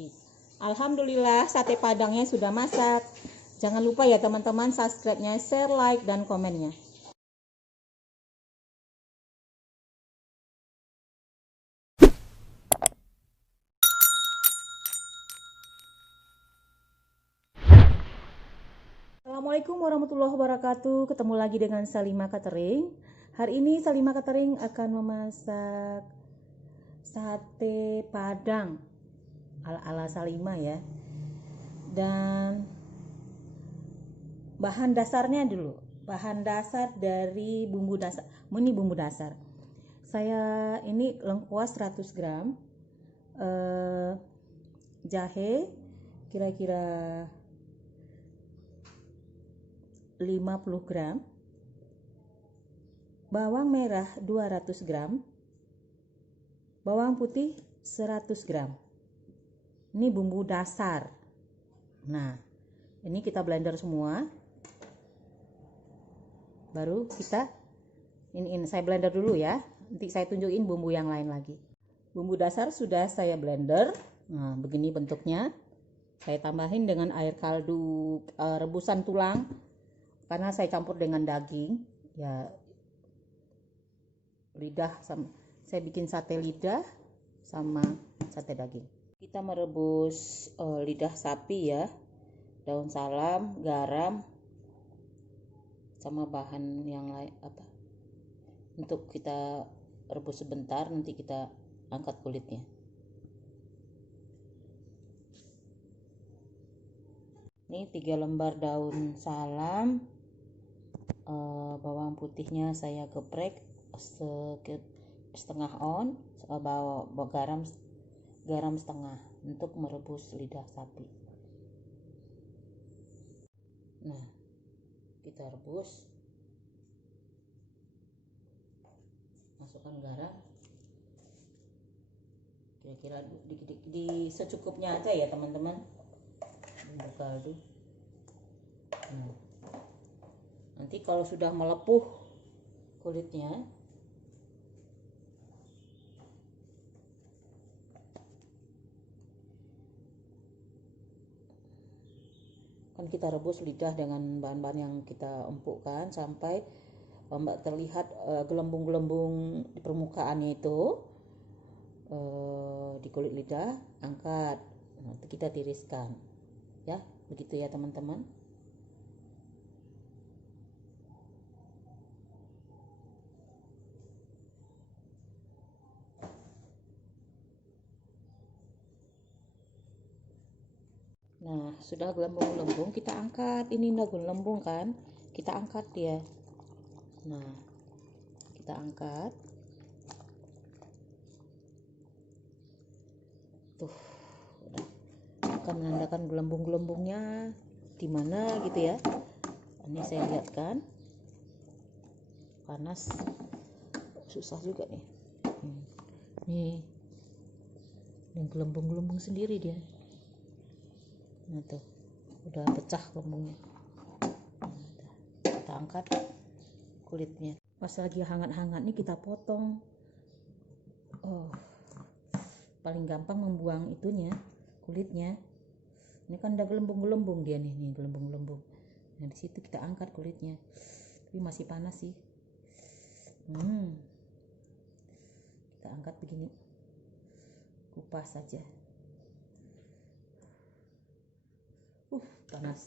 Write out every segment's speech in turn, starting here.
bersih. Alhamdulillah sate padangnya sudah masak. Jangan lupa ya teman-teman, subscribe-nya, share, like, dan komennya. Assalamualaikum warahmatullahi wabarakatuh. Ketemu lagi dengan Salima Catering. Hari ini Salima Catering akan memasak sate padang ala Salima ya. Dan bahan dasarnya dulu. Bahan dasar dari bumbu dasar. Ini bumbu dasar. Saya ini lengkuas 100 gram. Jahe kira-kira 50 gram, bawang merah 200 gram, bawang putih 100 gram. Ini bumbu dasar. Nah, ini kita blender semua. Baru kita ini saya blender dulu ya. Nanti saya tunjukin bumbu yang lain lagi. Bumbu dasar sudah saya blender. Nah, begini bentuknya. Saya tambahin dengan air kaldu rebusan tulang. Karena saya campur dengan daging, ya lidah sama saya bikin sate lidah sama sate daging. Kita merebus lidah sapi ya, daun salam, garam, sama bahan yang lain untuk kita rebus sebentar, nanti kita angkat kulitnya. Ini 3 lembar daun salam. Bawang putihnya saya geprek setengah on, bawa garam setengah untuk merebus lidah sapi. Nah, kita rebus, masukkan garam kira-kira di secukupnya aja ya teman-teman, bumbu kaldu. Nah, nanti kalau sudah melepuh kulitnya, kan kita rebus lidah dengan bahan-bahan yang kita empukkan sampai terlihat gelembung-gelembung di permukaannya itu, di kulit lidah, angkat, nanti kita tiriskan ya, begitu ya teman-teman. Nah, sudah gelembung-gelembung, kita angkat. Ini udah gelembung kan, kita angkat dia. Nah, kita angkat. Tuh, udah akan menandakan gelembung-gelembungnya di mana gitu ya. Ini saya lihat kan, panas, susah juga nih. Nih gelembung-gelembung sendiri dia. Nah tuh, udah pecah gelembungnya. Kita angkat kulitnya. Pas lagi hangat-hangat nih kita potong. Paling gampang membuang itunya, kulitnya. Ini kan udah gelembung-gelembung dia nih gelembung-gelembung. Nah di situ kita angkat kulitnya. Tapi masih panas sih. Kita angkat begini, kupas saja. Panas.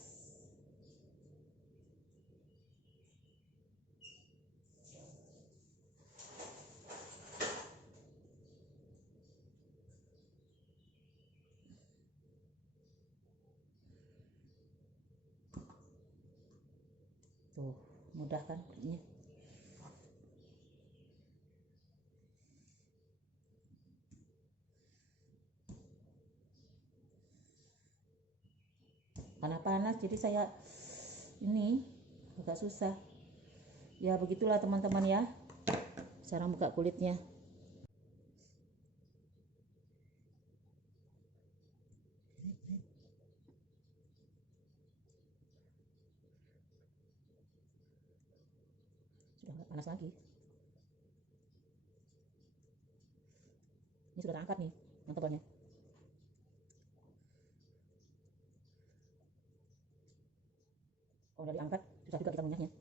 Tuh, mudah kan kulitnya. Panas-panas, jadi saya ini agak susah ya. Begitulah teman-teman ya, cara buka kulitnya. Sudah nggak panas lagi, ini sudah angkat nih yang tebalnya. Kalau dari angkat susah juga kita ngunyahnya.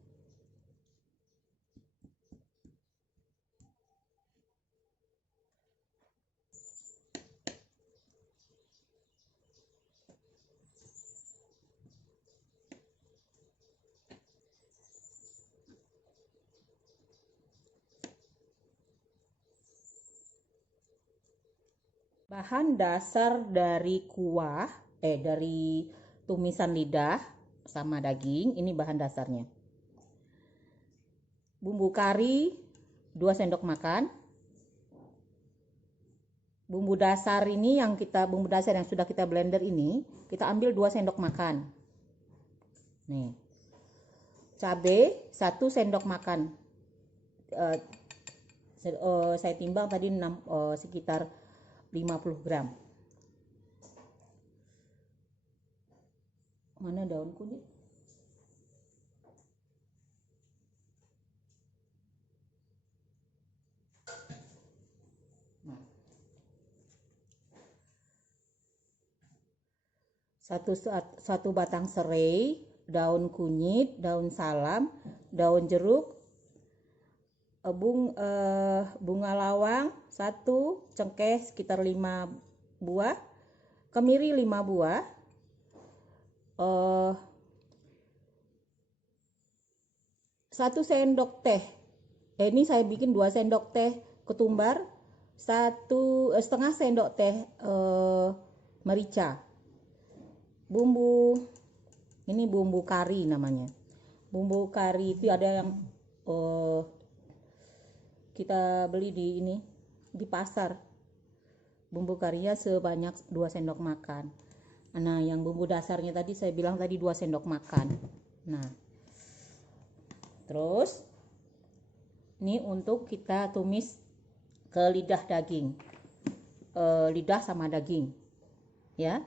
Bahan dasar dari kuah, dari tumisan lidah sama daging, ini bahan dasarnya. Bumbu kari 2 sendok makan. Bumbu dasar ini bumbu dasar yang sudah kita blender ini, kita ambil 2 sendok makan. Nih. Cabai 1 sendok makan. Saya timbang tadi sekitar 50 gram. Mana daun kunyit? Nah. Satu batang serai, daun kunyit, daun salam, daun jeruk, bunga lawang 1, cengkeh sekitar 5 buah, kemiri 5 buah, 1 sendok teh. Ini saya bikin 2 sendok teh ketumbar, 1,5 sendok teh merica. Ini bumbu kari namanya. Bumbu kari itu ada yang kita beli di pasar. Bumbu karinya sebanyak 2 sendok makan. Nah, yang bumbu dasarnya tadi saya bilang tadi 2 sendok makan. Nah, terus ini untuk kita tumis ke lidah daging, lidah sama daging, ya.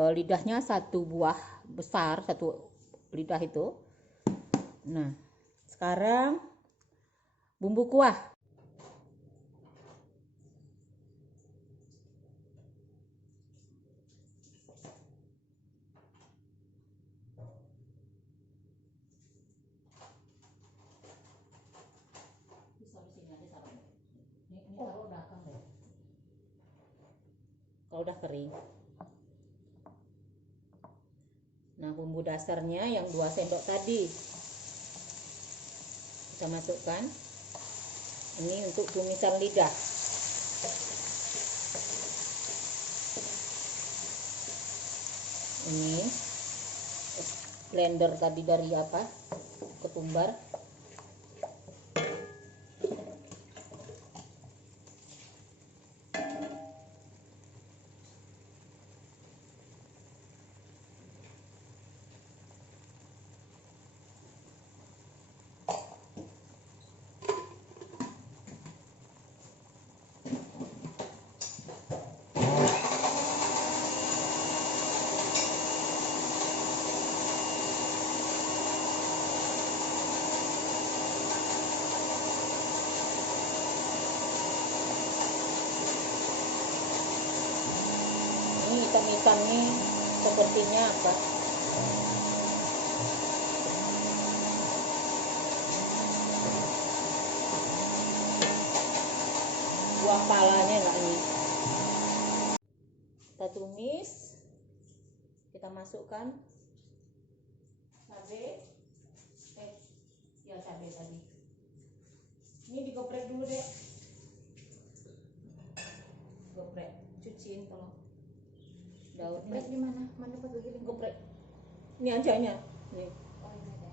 Lidahnya 1 buah besar, 1 lidah itu. Nah, sekarang bumbu kuah. Kalau udah kering. Nah, bumbu dasarnya yang 2 sendok tadi kita masukkan. Ini untuk tumisan lidah. Ini blender tadi dari ketumbar. Ini hitam-hitam nih sepertinya apa? Buah palanya enggak ini? Kita tumis, kita masukkan cabai, cabai tadi. Ini digoprek dulu deh. Goprek, cuciin tolong. Daun Goprek di mana? Mana pakai giling? Goprek. Ini ancanya. Nih. Oh, ini ada.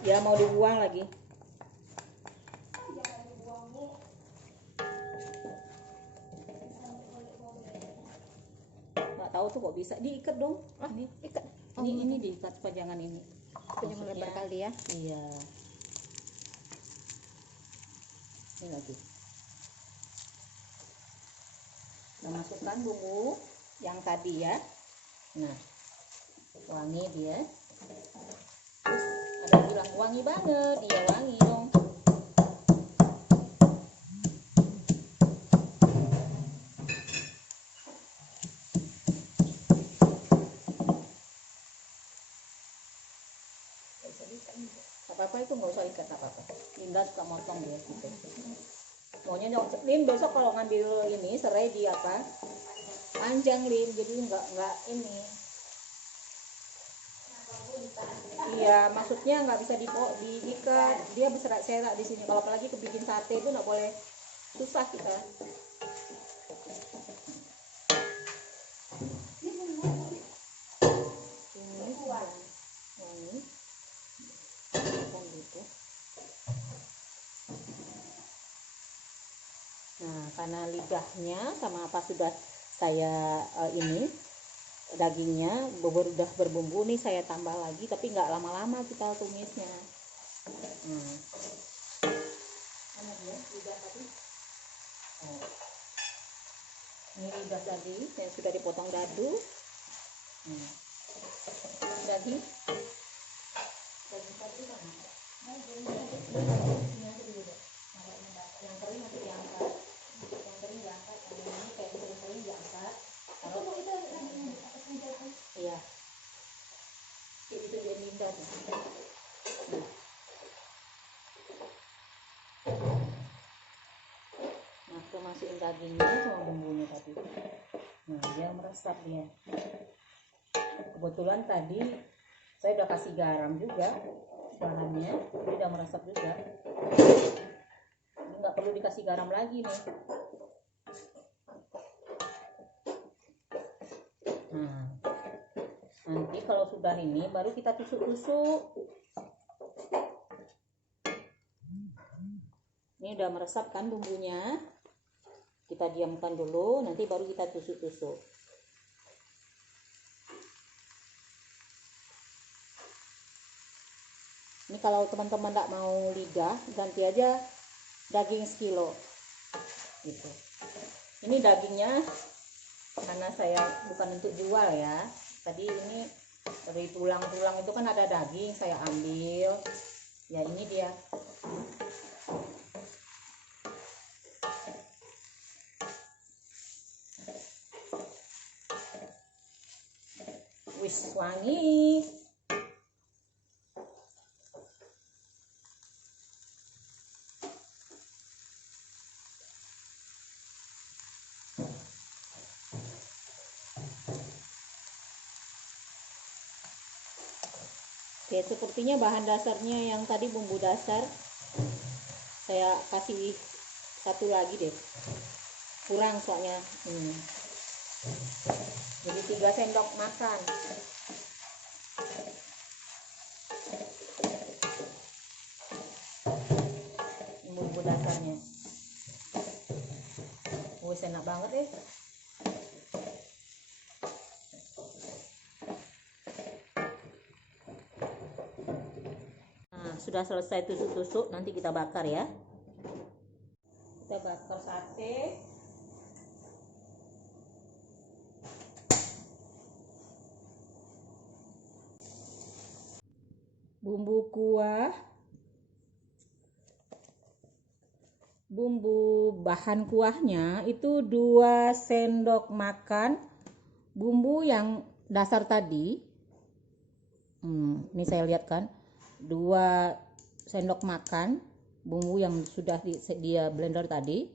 Ya mau dibuang lagi. Nggak tahu tuh kok bisa diikat dong. Ini Ikat. ini diikat pajangan ini. Jangan lebar kali ya. Iya. Ini lagi. Kita masukkan bumbu yang tadi ya. Nah, wangi dia. Terus ada yang bilang wangi banget, iya wangi dong. tuh nggak usah ikat apa-apa. Linda suka motong dia gitu. Maunya Lin besok kalau ngambil ini serai di apa? Panjang Lin, jadi nggak ini. Iya, maksudnya nggak bisa diikat. Dia berserak-serak di sini. Kalau apalagi kebikin sate itu nggak boleh, susah kita. Nah, karena lidahnya sama apa sudah saya ini dagingnya udah berbumbu nih, saya tambah lagi, tapi nggak lama-lama kita tumisnya. Mana dia lidah tadi? Oh. Ini lidah tadi yang sudah dipotong dadu. Daging tadi kan? Yang kering nanti diangkat. Yang kering diangkat. Ini kayak kering diangkat. Kalau itu iya. Kayak gitu dia Linda tuh. Nah, kita masukin dagingnya sama bumbunya tadi. Nah, dia meresap dia. Kebetulan tadi saya udah kasih garam juga bahannya, ini udah meresap juga. Ini nggak perlu dikasih garam lagi nih. Nah, nanti kalau sudah ini baru kita tusuk-tusuk. Ini udah meresap kan bumbunya, kita diamkan dulu, nanti baru kita tusuk-tusuk. Ini kalau teman-teman tidak mau lidah, ganti aja daging sekilo gitu. Ini dagingnya karena saya bukan untuk jual ya, tadi ini dari tulang-tulang itu kan ada daging, saya ambil ya. Ini dia. Wis wangi. Oke, sepertinya bahan dasarnya yang tadi bumbu dasar saya kasih satu lagi deh, kurang soalnya. Jadi 3 sendok makan. Bumbu dasarnya. Wih, enak banget deh. Sudah selesai tusuk-tusuk, nanti kita bakar ya. Kita bakar sate. Bumbu kuah, bumbu bahan kuahnya itu 2 sendok makan. Bumbu yang dasar tadi, ini saya lihat kan, 2 sendok makan bumbu yang sudah dia blender tadi,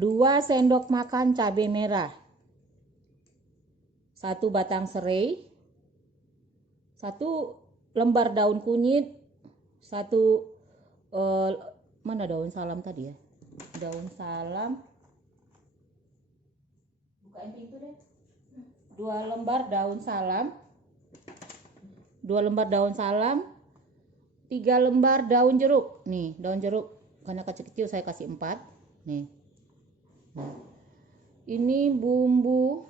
2 sendok makan cabai merah, 1 batang serai, 1 lembar daun kunyit, 1 mana daun salam tadi ya, daun salam, bukain pintu deh, 2 lembar daun salam, 2 lembar daun salam, 3 lembar daun jeruk. Nih, daun jeruk karena kecil-kecil saya kasih 4. Nih. Nah. Ini bumbu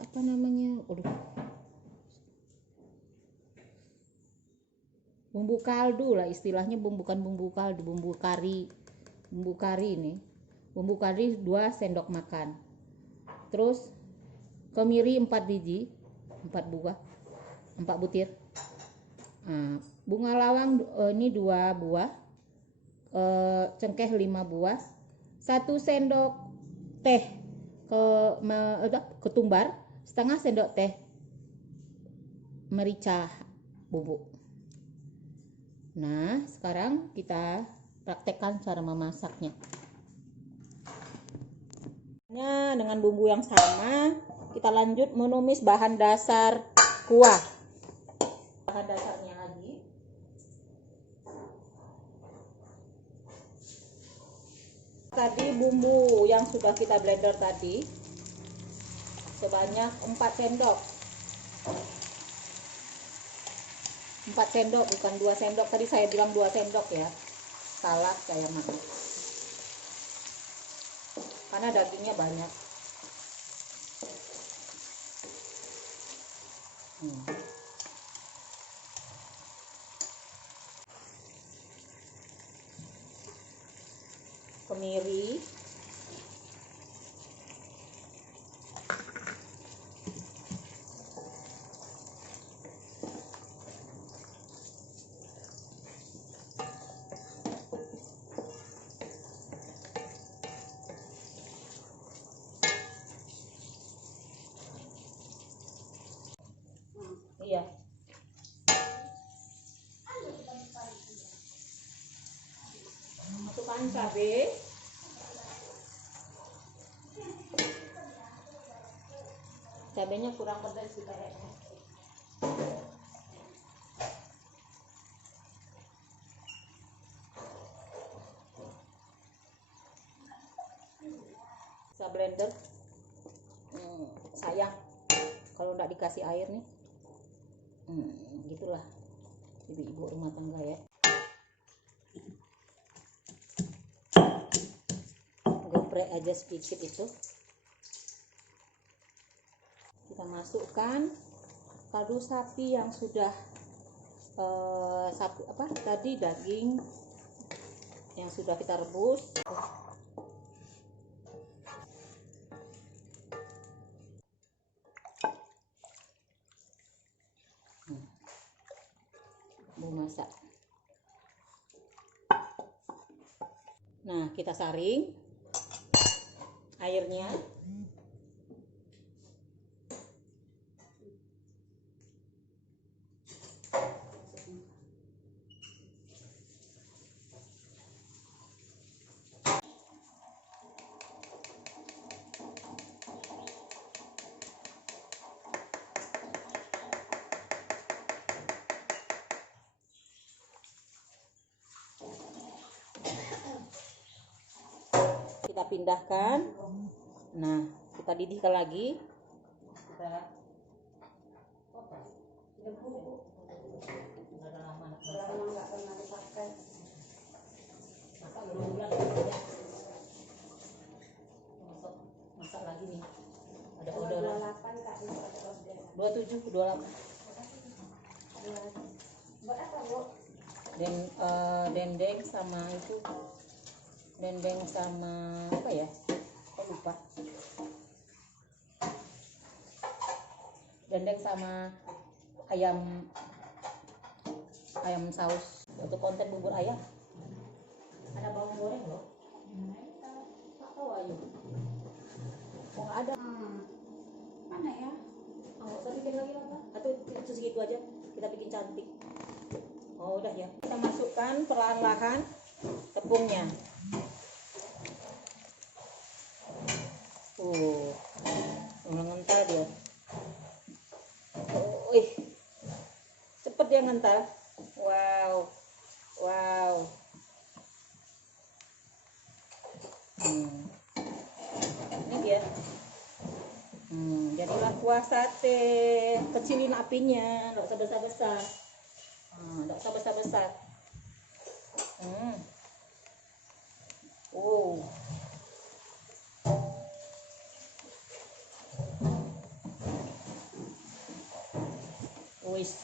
apa namanya? Bumbu kaldu lah istilahnya, bukan bumbu kaldu, bumbu kari. Bumbu kari ini. Bumbu kari 2 sendok makan. Terus kemiri 4 biji, 4 buah, 4 butir. Nah, bunga lawang ini 2 buah, cengkeh 5 buah, 1 sendok teh ketumbar, setengah sendok teh merica bubuk. Nah, sekarang kita praktekkan cara memasaknya. Dengan bumbu yang sama, kita lanjut menumis bahan dasar kuah. Bahan dasarnya lagi. Tadi bumbu yang sudah kita blender tadi sebanyak 4 sendok. 4 sendok bukan 2 sendok. Tadi saya bilang 2 sendok ya. Salah saya, maaf. Karena dagingnya banyak. Kemiri, iya. Masukkan cabai. Cabainya kurang pedas sih kayaknya. Bisa blender. Sayang kalau nggak dikasih air nih. Gitulah ibu-ibu rumah tangga ya. Geprek aja sedikit itu. Kita masukkan kaldu sapi yang sudah tadi daging yang sudah kita rebus. Bumbu masak. Nah, kita saring airnya. Kita pindahkan. Nah, kita didihkan lagi. Masak lagi nih. Ada odor. 27, 28. Buat apa, Bu? Dendeng sama itu. Dendeng sama apa ya? Kok lupa. Dendeng sama ayam saus. Untuk konten bubur ayam ada bawang goreng loh. Tak tahu ayo. Oh, nggak ada. Mana ya? Nggak usah bikin lagi apa? Atau segitu aja. Kita bikin cantik. Oh, udah ya. Kita masukkan perlahan-lahan tepungnya. Mengental dia. Cepet dia ngental. Wow. Ini dia. Jadilah kuah sate. Kecilin apinya, nggak usah besar-besar. Nggak usah besar-besar. Wis.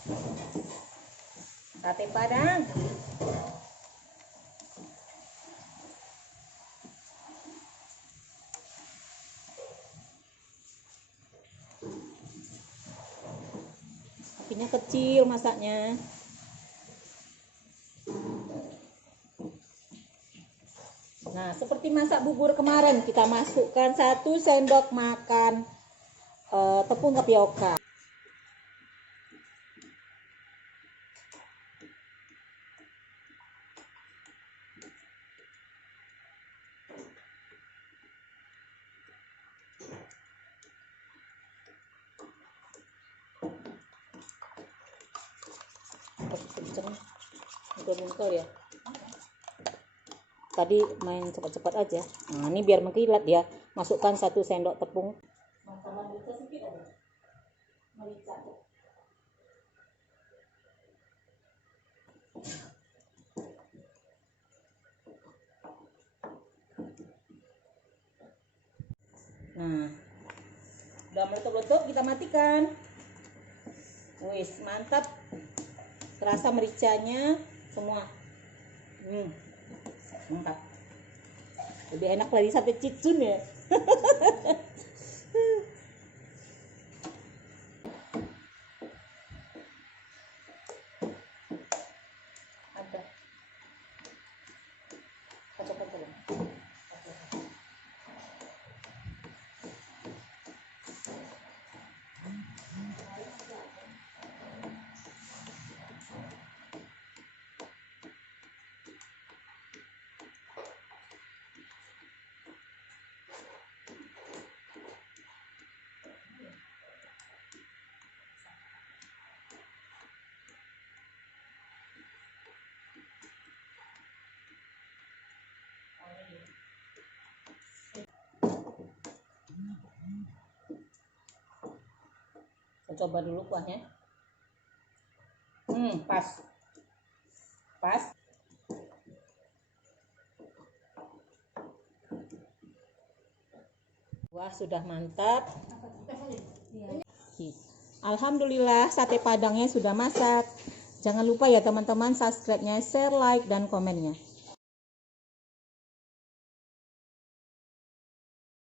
Sate Padang. Apinya kecil masaknya. Nah, seperti masak bubur kemarin, kita masukkan 1 sendok makan tepung tapioka. Kenceng, udah muncul ya. Tadi main cepat-cepat aja. Nah, ini biar mengkilat ya. Masukkan 1 sendok tepung. Nah, udah meletup-letup, kita matikan. Wis, mantap. Terasa mericanya semua. Mantap. Lebih enak dari sate cicun ya. Ada. Kacau-kacau. Saya coba dulu kuahnya. Pas. Wah, sudah mantap. Alhamdulillah, sate padangnya sudah masak. Jangan lupa ya teman-teman, subscribe-nya, share, like, dan komennya.